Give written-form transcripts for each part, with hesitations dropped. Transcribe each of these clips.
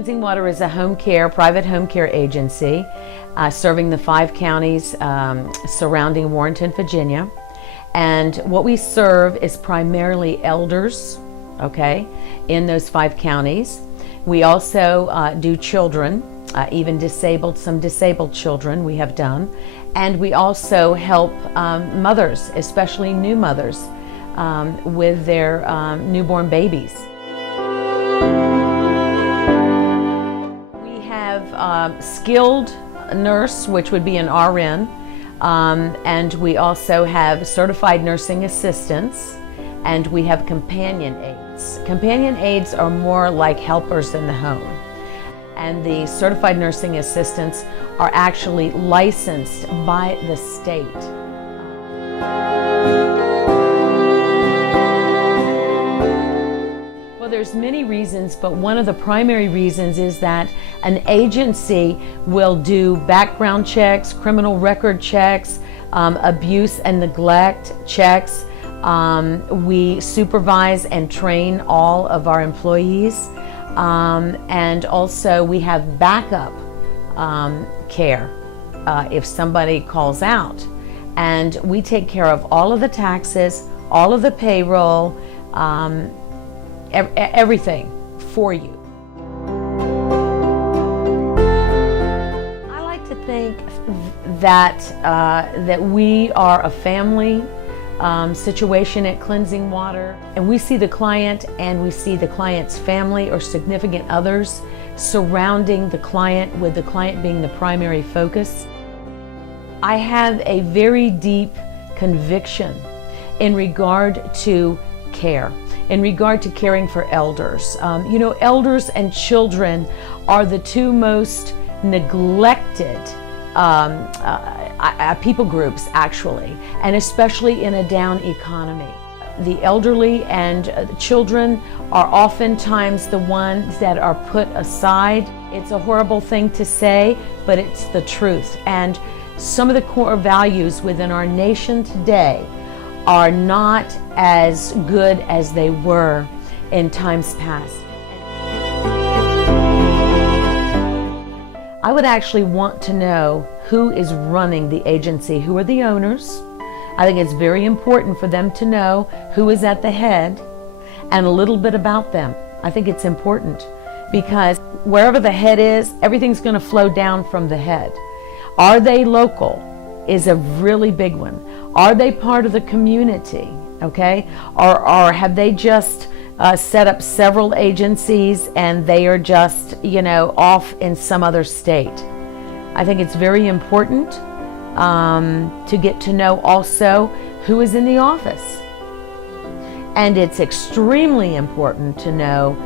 Cleansing Water is a private home care agency serving the 5 counties surrounding Warrenton, Virginia. And what we serve is primarily elders, okay, in those 5 counties. We also do children, even some disabled children we have done. And we also help mothers, especially new mothers, with their newborn babies. We have skilled nurse, which would be an RN, and we also have certified nursing assistants, and we have companion aides. Companion aides are more like helpers in the home, and the certified nursing assistants are actually licensed by the state. There's many reasons, but one of the primary reasons is that an agency will do background checks, criminal record checks, abuse and neglect checks. We supervise and train all of our employees, and also we have backup care if somebody calls out. And we take care of all of the taxes, all of the payroll, everything for you. I like to think that we are a family situation at Cleansing Water, and we see the client and we see the client's family or significant others surrounding the client, with the client being the primary focus. I have a very deep conviction in regard to care, in regard to caring for elders. Elders and children are the 2 most neglected people groups, actually, and especially in a down economy. The elderly and children are oftentimes the ones that are put aside. It's a horrible thing to say, but it's the truth. And some of the core values within our nation today are not as good as they were in times past. I would actually want to know who is running the agency, who are the owners. I think it's very important for them to know who is at the head and a little bit about them. I think it's important because wherever the head is, everything's going to flow down from the head. Are they local? Is a really big one. Are they part of the community? Okay, or have they just set up several agencies and they are just, off in some other state? I think it's very important to get to know also who is in the office. And it's extremely important to know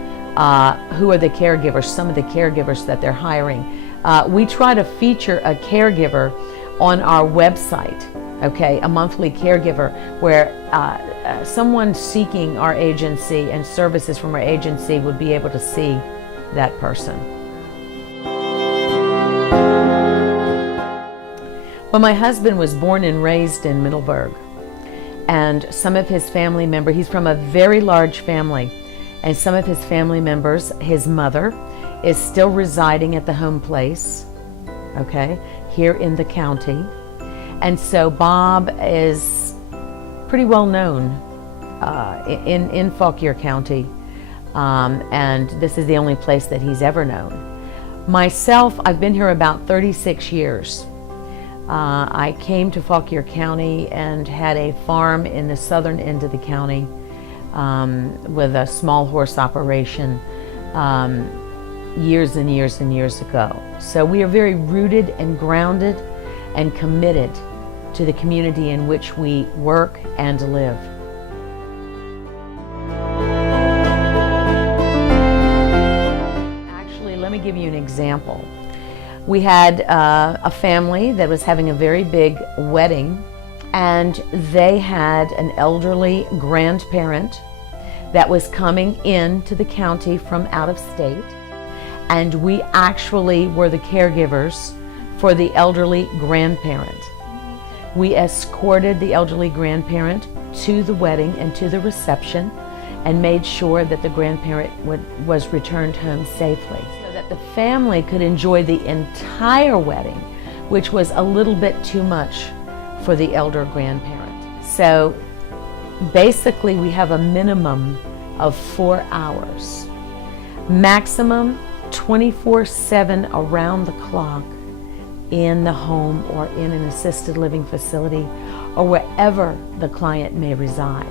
who are the caregivers, some of the caregivers that they're hiring. We try to feature a caregiver on our website, okay, a monthly caregiver, where someone seeking our agency and services from our agency would be able to see that person. Well, my husband was born and raised in Middleburg, and some of his family members, he's from a very large family, and some of his family members, his mother is still residing at the home place, okay, here in the county. And so Bob is pretty well known in Fauquier County, and this is the only place that he's ever known. Myself, I've been here about 36 years. I came to Fauquier County and had a farm in the southern end of the county with a small horse operation years and years and years ago. So we are very rooted and grounded and committed to the community in which we work and live. Actually, let me give you an example. We had a family that was having a very big wedding, and they had an elderly grandparent that was coming into the county from out of state, and we actually were the caregivers for the elderly grandparent. We escorted the elderly grandparent to the wedding and to the reception and made sure that the grandparent was returned home safely. So that the family could enjoy the entire wedding, which was a little bit too much for the elder grandparent. So basically we have a minimum of 4 hours, maximum 24/7 around the clock in the home or in an assisted living facility or wherever the client may reside.